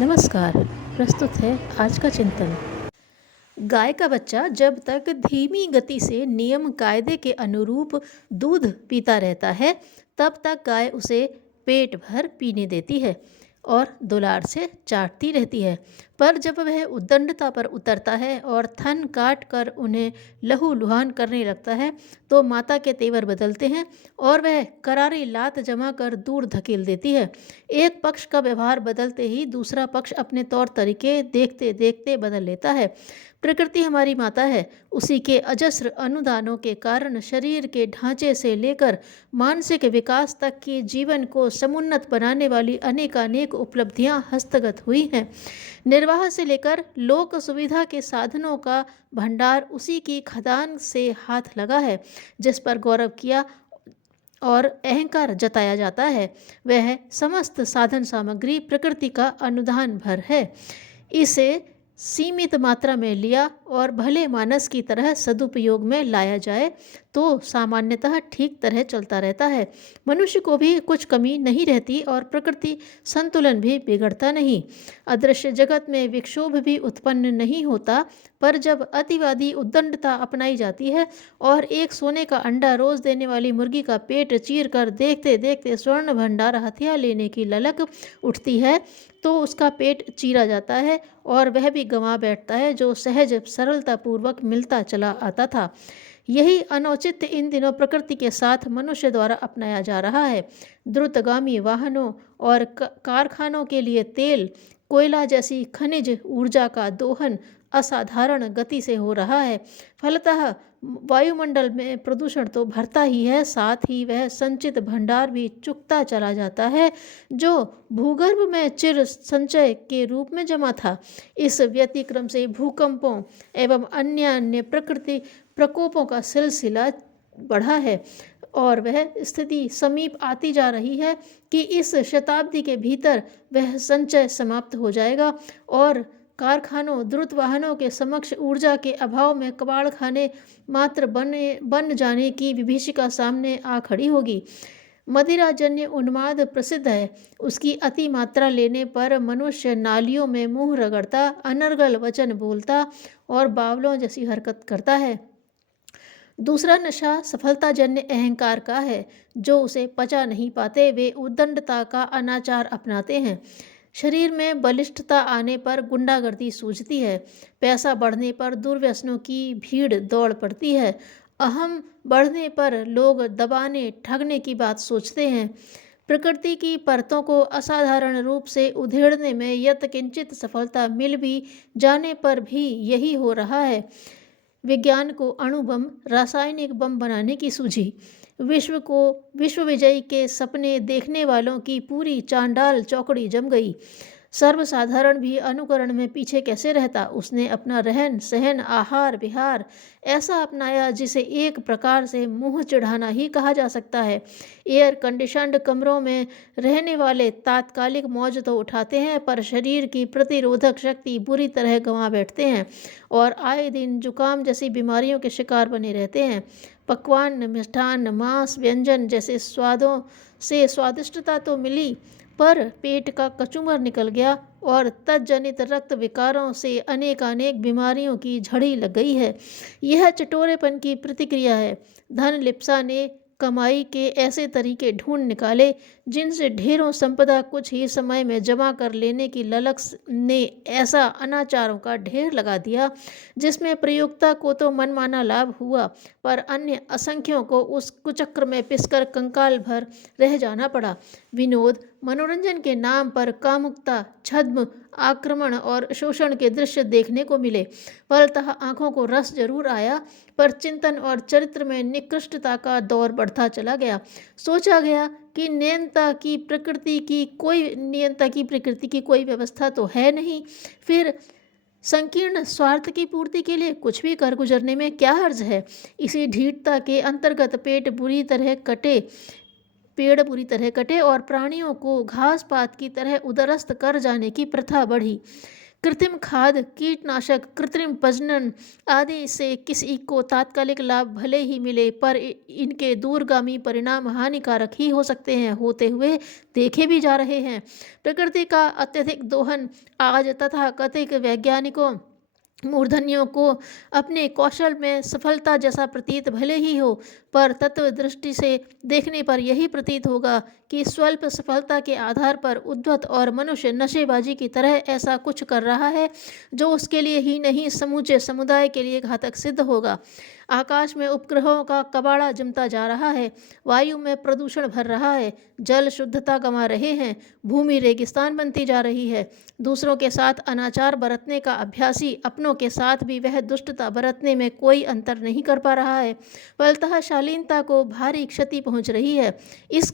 नमस्कार। प्रस्तुत है आज का चिंतन। गाय का बच्चा जब तक धीमी गति से नियम कायदे के अनुरूप दूध पीता रहता है, तब तक गाय उसे पेट भर पीने देती है और दुलार से चाटती रहती है। पर जब वह उद्दंडता पर उतरता है और थन काट कर उन्हें लहूलुहान करने लगता है, तो माता के तेवर बदलते हैं और वह करारी लात जमा कर दूर धकेल देती है। एक पक्ष का व्यवहार बदलते ही दूसरा पक्ष अपने तौर तरीके देखते देखते बदल लेता है। प्रकृति हमारी माता है। उसी के अजस्र अनुदानों के कारण शरीर के ढांचे से लेकर मानसिक विकास तक की जीवन को समुन्नत बनाने वाली अनेकानेक उपलब्धियां हस्तगत हुई हैं। निर्वाह से लेकर लोक सुविधा के साधनों का भंडार उसी की खदान से हाथ लगा है। जिस पर गौरव किया और अहंकार जताया जाता है, वह समस्त साधन सामग्री प्रकृति का अनुदान भर है। इसे सीमित मात्रा में लिया और भले मानस की तरह सदुपयोग में लाया जाए तो सामान्यतः ठीक तरह चलता रहता है। मनुष्य को भी कुछ कमी नहीं रहती और प्रकृति संतुलन भी बिगड़ता नहीं। अदृश्य जगत में विक्षोभ भी उत्पन्न नहीं होता, पर जब अतिवादी उद्दंडता अपनाई जाती है और एक सोने का अंडा रोज देने वाली मुर्गी का पेट चीर कर देखते देखते स्वर्ण भंडार हथिया लेने की ललक उठती है, तो उसका पेट चीरा जाता है और वह भी गंवा बैठता है जो सहज सरलतापूर्वक मिलता चला आता था। यही अनौचित्य इन दिनों प्रकृति के साथ मनुष्य द्वारा अपनाया जा रहा है। द्रुतगामी वाहनों और कारखानों के लिए तेल, कोयला जैसी खनिज ऊर्जा का दोहन असाधारण गति से हो रहा है। फलतः वायुमंडल में प्रदूषण तो भरता ही है, साथ ही वह संचित भंडार भी चुकता चला जाता है जो भूगर्भ में चिर संचय के रूप में जमा था। इस व्यतिक्रम से भूकंपों एवं अन्य अन्य प्रकृति प्रकोपों का सिलसिला बढ़ा है और वह स्थिति समीप आती जा रही है कि इस शताब्दी के भीतर वह संचय समाप्त हो जाएगा और कारखानों, द्रुत वाहनों के समक्ष ऊर्जा के अभाव में कबाड़ खाने मात्र बन जाने की विभीषिका सामने आ खड़ी होगी। मदिराजन्य उन्माद प्रसिद्ध है। उसकी अति मात्रा लेने पर मनुष्य नालियों में मुंह रगड़ता, अनर्गल वचन बोलता और बावलों जैसी हरकत करता है। दूसरा नशा सफलताजन्य अहंकार का है। जो उसे पचा नहीं पाते वे उद्दंडता का अनाचार अपनाते हैं। शरीर में बलिष्ठता आने पर गुंडागर्दी सूझती है। पैसा बढ़ने पर दुर्व्यसनों की भीड़ दौड़ पड़ती है। अहम बढ़ने पर लोग दबाने ठगने की बात सोचते हैं। प्रकृति की परतों को असाधारण रूप से उधेड़ने में यत्किंचित सफलता मिल भी जाने पर भी यही हो रहा है। विज्ञान को अणु बम, रासायनिक बम बनाने की सूझी। विश्व को विश्व विजयी के सपने देखने वालों की पूरी चांडाल चौकड़ी जम गई। सर्वसाधारण भी अनुकरण में पीछे कैसे रहता। उसने अपना रहन सहन, आहार विहार ऐसा अपनाया जिसे एक प्रकार से मुंह चिढ़ाना ही कहा जा सकता है। एयर कंडीशन्ड कमरों में रहने वाले तात्कालिक मौज तो उठाते हैं, पर शरीर की प्रतिरोधक शक्ति बुरी तरह गंवा बैठते हैं और आए दिन जुकाम जैसी बीमारियों के शिकार बने रहते हैं। पकवान, मिष्ठान, मांस, व्यंजन जैसे स्वादों से स्वादिष्टता तो मिली, पर पेट का कचूमर निकल गया और तज्जनित रक्त विकारों से अनेकानेक बीमारियों की झड़ी लग गई है। यह चटोरेपन की प्रतिक्रिया है। धन लिप्सा ने कमाई के ऐसे तरीके ढूंढ निकाले जिनसे ढेरों संपदा कुछ ही समय में जमा कर लेने की ललक ने ऐसा अनाचारों का ढेर लगा दिया जिसमें प्रयोक्ता को तो मनमाना लाभ हुआ, पर अन्य असंख्यों को उस कुचक्र में पिसकर कंकाल भर रह जाना पड़ा। विनोद, मनोरंजन के नाम पर कामुकता, छद्म, आक्रमण और शोषण के दृश्य देखने को मिले। फलतः आंखों को रस जरूर आया, पर चिंतन और चरित्र में निकृष्टता का दौर बढ़ता चला गया। सोचा गया कि नियंता की प्रकृति की कोई व्यवस्था तो है नहीं, फिर संकीर्ण स्वार्थ की पूर्ति के लिए कुछ भी कर गुजरने में क्या हर्ज है। इसी ढीठता के अंतर्गत पेड़ बुरी तरह कटे और प्राणियों को घास पात की तरह उदरस्त कर जाने की प्रथा बढ़ी। कृत्रिम खाद, कीटनाशक, कृत्रिम प्रजनन आदि से किसी को तात्कालिक लाभ भले ही मिले, पर इनके दूरगामी परिणाम हानिकारक ही हो सकते हैं, होते हुए देखे भी जा रहे हैं। प्रकृति का अत्यधिक दोहन आज तथाकथित वैज्ञानिकों मूर्धन्यों को अपने कौशल में सफलता जैसा प्रतीत भले ही हो, पर तत्व दृष्टि से देखने पर यही प्रतीत होगा कि स्वल्प सफलता के आधार पर उद्धत और मनुष्य नशेबाजी की तरह ऐसा कुछ कर रहा है जो उसके लिए ही नहीं समूचे समुदाय के लिए घातक सिद्ध होगा। आकाश में उपग्रहों का कबाड़ा जमता जा रहा है, वायु में प्रदूषण भर रहा है, जल शुद्धता गंवा रहे हैं, भूमि रेगिस्तान बनती जा रही है। दूसरों के साथ अनाचार बरतने का अभ्यासी अपनों के साथ भी वह दुष्टता बरतने में कोई अंतर नहीं कर पा रहा है, फलतः शालीनता को भारी क्षति पहुंच रही है। इस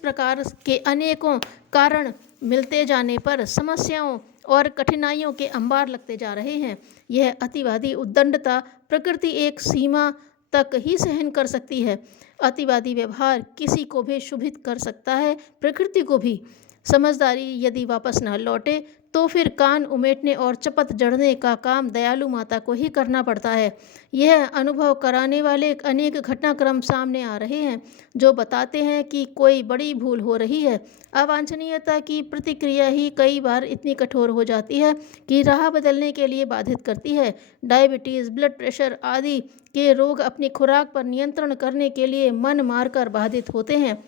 प्रकार के अनेकों कारण मिलते जाने पर समस्याओं और कठिनाइयों के अंबार लगते जा रहे हैं। यह अतिवादी उद्दंडता प्रकृति एक सीमा तक ही सहन कर सकती है। अतिवादी व्यवहार किसी को भी क्षुभित कर सकता है, प्रकृति को भी। समझदारी यदि वापस न लौटे तो फिर कान उमेटने और चपत जड़ने का काम दयालु माता को ही करना पड़ता है। यह अनुभव कराने वाले अनेक घटनाक्रम सामने आ रहे हैं जो बताते हैं कि कोई बड़ी भूल हो रही है। अवांछनीयता की प्रतिक्रिया ही कई बार इतनी कठोर हो जाती है कि राह बदलने के लिए बाधित करती है। डायबिटीज़, ब्लड प्रेशर आदि के रोग अपनी खुराक पर नियंत्रण करने के लिए मन मारकर बाधित होते हैं।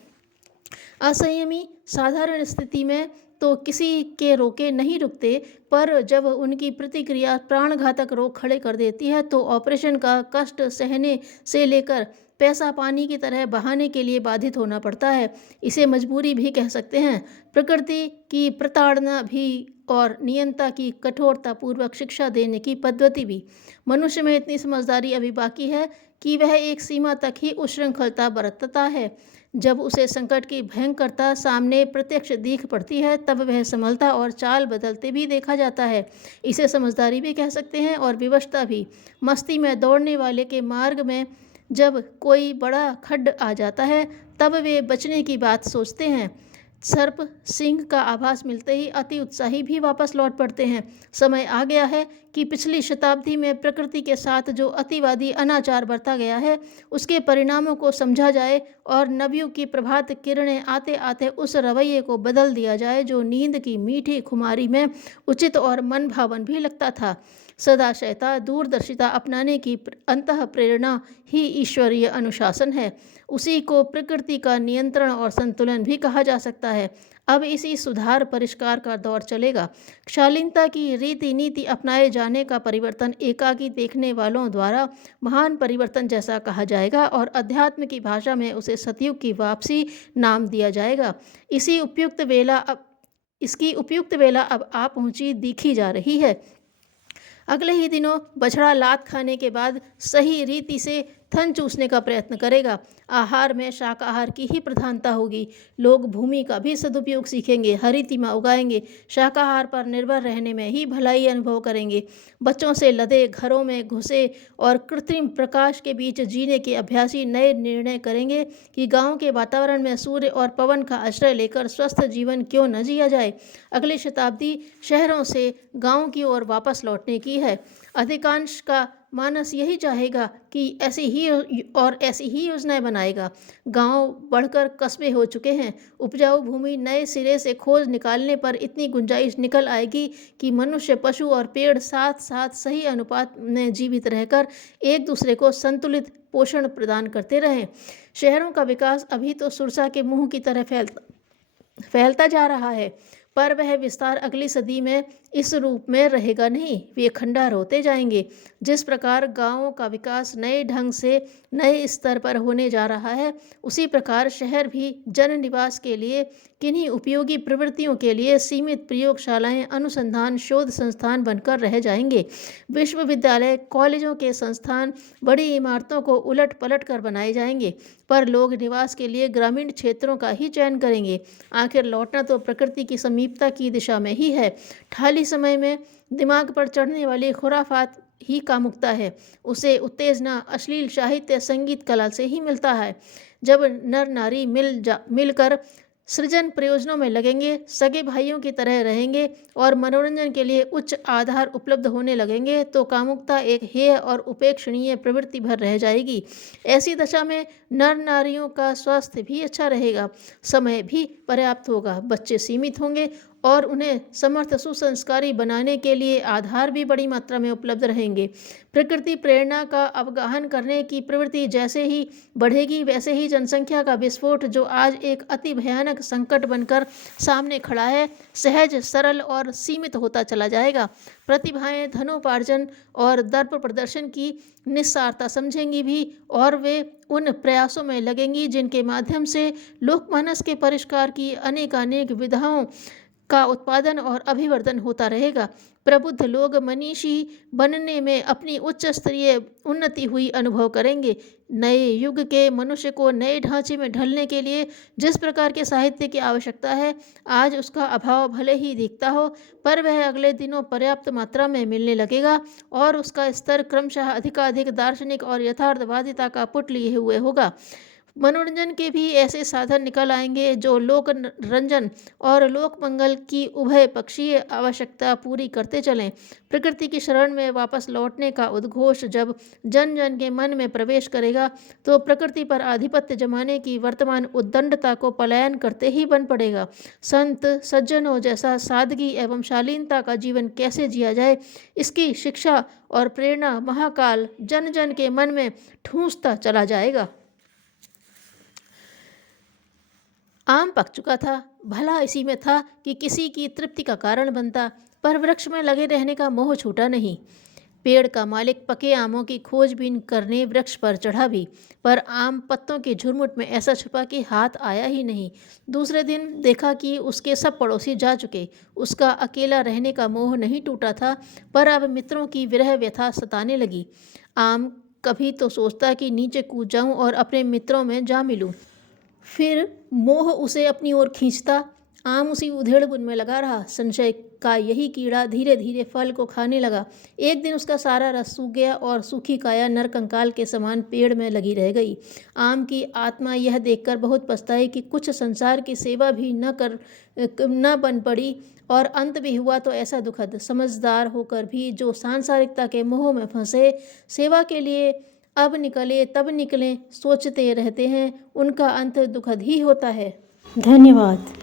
असंयमी साधारण स्थिति में तो किसी के रोके नहीं रुकते, पर जब उनकी प्रतिक्रिया प्राणघातक रोग खड़े कर देती है तो ऑपरेशन का कष्ट सहने से लेकर पैसा पानी की तरह बहाने के लिए बाधित होना पड़ता है। इसे मजबूरी भी कह सकते हैं, प्रकृति की प्रताड़ना भी और नियंता की कठोरता पूर्वक शिक्षा देने की पद्धति भी। मनुष्य में इतनी समझदारी अभी बाकी है कि वह एक सीमा तक ही उच्छृंखलता बरतता है। जब उसे संकट की भयंकरता सामने प्रत्यक्ष दिख पड़ती है तब वह संभलता और चाल बदलते भी देखा जाता है। इसे समझदारी भी कह सकते हैं और विवशता भी। मस्ती में दौड़ने वाले के मार्ग में जब कोई बड़ा खड्ड आ जाता है तब वे बचने की बात सोचते हैं। सर्प सिंह का आभास मिलते ही अति उत्साही भी वापस लौट पड़ते हैं। समय आ गया है कि पिछली शताब्दी में प्रकृति के साथ जो अतिवादी अनाचार बरता गया है उसके परिणामों को समझा जाए और नबियों की प्रभात किरणें आते आते उस रवैये को बदल दिया जाए जो नींद की मीठी खुमारी में उचित और मन भावन भी लगता था। सदाशयता, दूरदर्शिता अपनाने की अंतः प्रेरणा ही ईश्वरीय अनुशासन है। उसी को प्रकृति का नियंत्रण और संतुलन भी कहा जा सकता है। अब इसी सुधार परिष्कार का दौर चलेगा। शालीनता की रीति नीति अपनाए जाने का परिवर्तन एकाकी देखने वालों द्वारा महान परिवर्तन जैसा कहा जाएगा और अध्यात्म की भाषा में उसे सतयुग की वापसी नाम दिया जाएगा। इसकी उपयुक्त वेला अब आ पहुंची दिखी जा रही है। अगले ही दिनों बछड़ा लात खाने के बाद सही रीति से थन चूसने का प्रयत्न करेगा। आहार में शाकाहार की ही प्रधानता होगी। लोग भूमि का भी सदुपयोग सीखेंगे, हरितिमा उगाएंगे, शाकाहार पर निर्भर रहने में ही भलाई अनुभव करेंगे। बच्चों से लदे घरों में घुसे और कृत्रिम प्रकाश के बीच जीने के अभ्यासी नए निर्णय करेंगे कि गांव के वातावरण में सूर्य और पवन का आश्रय लेकर स्वस्थ जीवन क्यों न जिया जाए। अगली शताब्दी शहरों से गांव की ओर वापस लौटने की है। अधिकांश का मानस यही चाहेगा कि ऐसी ही योजनाएं बनाएगा। गांव बढ़कर कस्बे हो चुके हैं। उपजाऊ भूमि नए सिरे से खोज निकालने पर इतनी गुंजाइश निकल आएगी कि मनुष्य, पशु और पेड़ साथ साथ सही अनुपात में जीवित रहकर एक दूसरे को संतुलित पोषण प्रदान करते रहें। शहरों का विकास अभी तो सुरसा के मुंह की तरह फैलता जा रहा है, पर वह विस्तार अगली सदी में इस रूप में रहेगा नहीं, वे खंडार होते जाएंगे। जिस प्रकार गांवों का विकास नए ढंग से नए स्तर पर होने जा रहा है, उसी प्रकार शहर भी जन निवास के लिए किन्हीं उपयोगी प्रवृत्तियों के लिए सीमित प्रयोगशालाएं, अनुसंधान, शोध संस्थान बनकर रह जाएंगे। विश्वविद्यालय, कॉलेजों के संस्थान बड़ी इमारतों को उलट पलट कर बनाए जाएंगे, पर लोग निवास के लिए ग्रामीण क्षेत्रों का ही चयन करेंगे। आखिर लौटना तो प्रकृति की समीपता की दिशा में ही है। खाली समय में दिमाग पर चढ़ने वाली खुराफात ही कामुकता है। उसे उत्तेजना अश्लील साहित्य, संगीत, कला से ही मिलता है। जब नर नारी मिलकर सृजन प्रयोजनों में लगेंगे, सगे भाइयों की तरह रहेंगे और मनोरंजन के लिए उच्च आधार उपलब्ध होने लगेंगे, तो कामुकता एक हेय और उपेक्षणीय प्रवृत्ति भर रह जाएगी। ऐसी दशा में नर नारियों का स्वास्थ्य भी अच्छा रहेगा, समय भी पर्याप्त होगा, बच्चे सीमित होंगे और उन्हें समर्थ सुसंस्कारी बनाने के लिए आधार भी बड़ी मात्रा में उपलब्ध रहेंगे। प्रकृति प्रेरणा का अवगाहन करने की प्रवृत्ति जैसे ही बढ़ेगी, वैसे ही जनसंख्या का विस्फोट, जो आज एक अति भयानक संकट बनकर सामने खड़ा है, सहज, सरल और सीमित होता चला जाएगा। प्रतिभाएं धनोपार्जन और दर्प प्रदर्शन की निस्सारता समझेंगी भी और वे उन प्रयासों में लगेंगी जिनके माध्यम से लोकमानस के परिष्कार की अनेकानेक विधाओं का उत्पादन और अभिवर्धन होता रहेगा। प्रबुद्ध लोग मनीषी बनने में अपनी उच्च स्तरीय उन्नति हुई अनुभव करेंगे। नए युग के मनुष्य को नए ढांचे में ढलने के लिए जिस प्रकार के साहित्य की आवश्यकता है, आज उसका अभाव भले ही दिखता हो, पर वह अगले दिनों पर्याप्त मात्रा में मिलने लगेगा और उसका स्तर क्रमशः अधिकाधिक दार्शनिक और यथार्थवादिता का पुट लिए हुए होगा। मनोरंजन के भी ऐसे साधन निकल आएंगे जो लोक रंजन और लोक मंगल की उभय पक्षीय आवश्यकता पूरी करते चलें। प्रकृति की शरण में वापस लौटने का उद्घोष जब जन जन के मन में प्रवेश करेगा, तो प्रकृति पर आधिपत्य जमाने की वर्तमान उद्दंडता को पलायन करते ही बन पड़ेगा। संत सज्जनों जैसा सादगी एवं शालीनता का जीवन कैसे जिया जाए, इसकी शिक्षा और प्रेरणा महाकाल जन जन के मन में ठूंसता चला जाएगा। आम पक चुका था, भला इसी में था कि किसी की तृप्ति का कारण बनता, पर वृक्ष में लगे रहने का मोह छूटा नहीं। पेड़ का मालिक पके आमों की खोजबीन करने वृक्ष पर चढ़ा भी, पर आम पत्तों के झुरमुट में ऐसा छुपा कि हाथ आया ही नहीं। दूसरे दिन देखा कि उसके सब पड़ोसी जा चुके। उसका अकेला रहने का मोह नहीं टूटा था, पर अब मित्रों की विरह व्यथा सताने लगी। आम कभी तो सोचता कि नीचे कूद जाऊं और अपने मित्रों में जा मिलूं, फिर मोह उसे अपनी ओर खींचता। आम उसी उधेड़-बुन में लगा रहा। संशय का यही कीड़ा धीरे धीरे फल को खाने लगा। एक दिन उसका सारा रस सूख गया और सूखी काया नरकंकाल के समान पेड़ में लगी रह गई। आम की आत्मा यह देखकर बहुत पछताई कि कुछ संसार की सेवा भी न बन पड़ी, और अंत भी हुआ तो ऐसा दुखद। समझदार होकर भी जो सांसारिकता के मोह में फंसे, सेवा के लिए अब निकले तब निकलें सोचते रहते हैं, उनका अंत दुखद ही होता है। धन्यवाद।